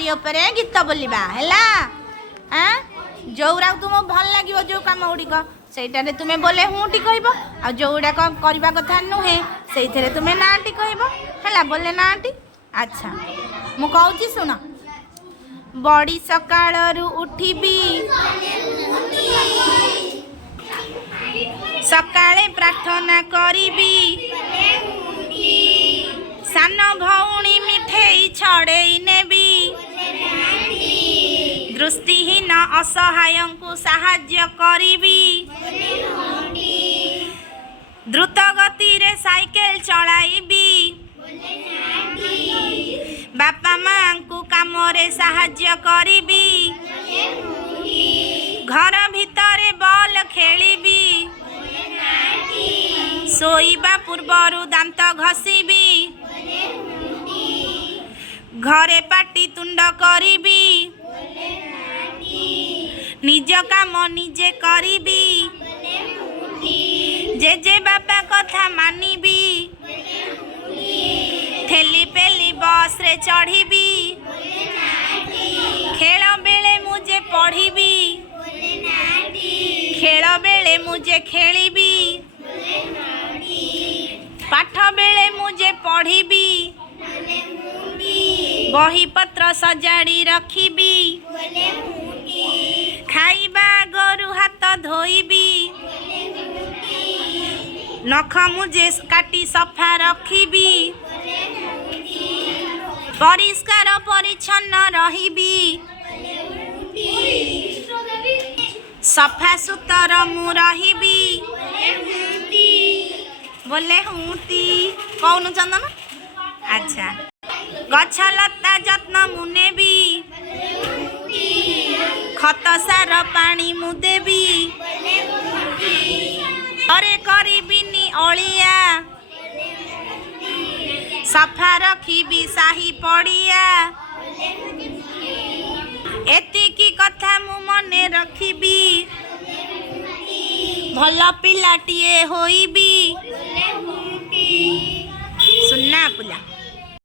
तारी उपरे गीत बोलिबा हैला हां जोरा तुम भल लागिवो जो काम गुड़िक सेटारे तुमे बोले हुँटी कहब आ जोड़ा करवा कथा नुहे से तुमे नाटी कहब है बोले नाटी। अच्छा मु कहूँ शुण बड़ी सकाळरू उठिबी सकाळे प्रार्थना करिबी सान भौणी मिठेई छड़ेई नेबी दृष्टिहीन असहायंकु साहाय्य करिबी द्रुत गति रे साइकेल चलाइबी बापा माँ को काम रे साहाय्य करिबी घर भितरे बॉल खेलिबी सोईबा पूर्वरु दांत घसीबी घरे पाटी तुंड करिबी निज काम निजे करिबी जेजे बापा कथा मानिबी ठेली पेली बस रे चढ़ीबी खेल बेले मुझे पढ़ीबी खेल बेले मुझे खेलिबी पाठ बेले मुझे पढ़ीबी बही पत्र सजाड़ी रखीबी खाइबा गोरु हाथ धोइबी नख मुझे काटी सफा रखीबी परिष्कार परिच्छन्न रहिबी सफा सुतर मु रहिबी बोले हुँती कौन चंदन। अच्छा गछ लता जत्न मु नेबी खत सार पानी मु देबी अरे करिबिनी अलिया सफा रखिबी साही पड़िया एतिकी कथा मु मने रखिबी भल पिलाटिए होइबी सुन्ना पुला।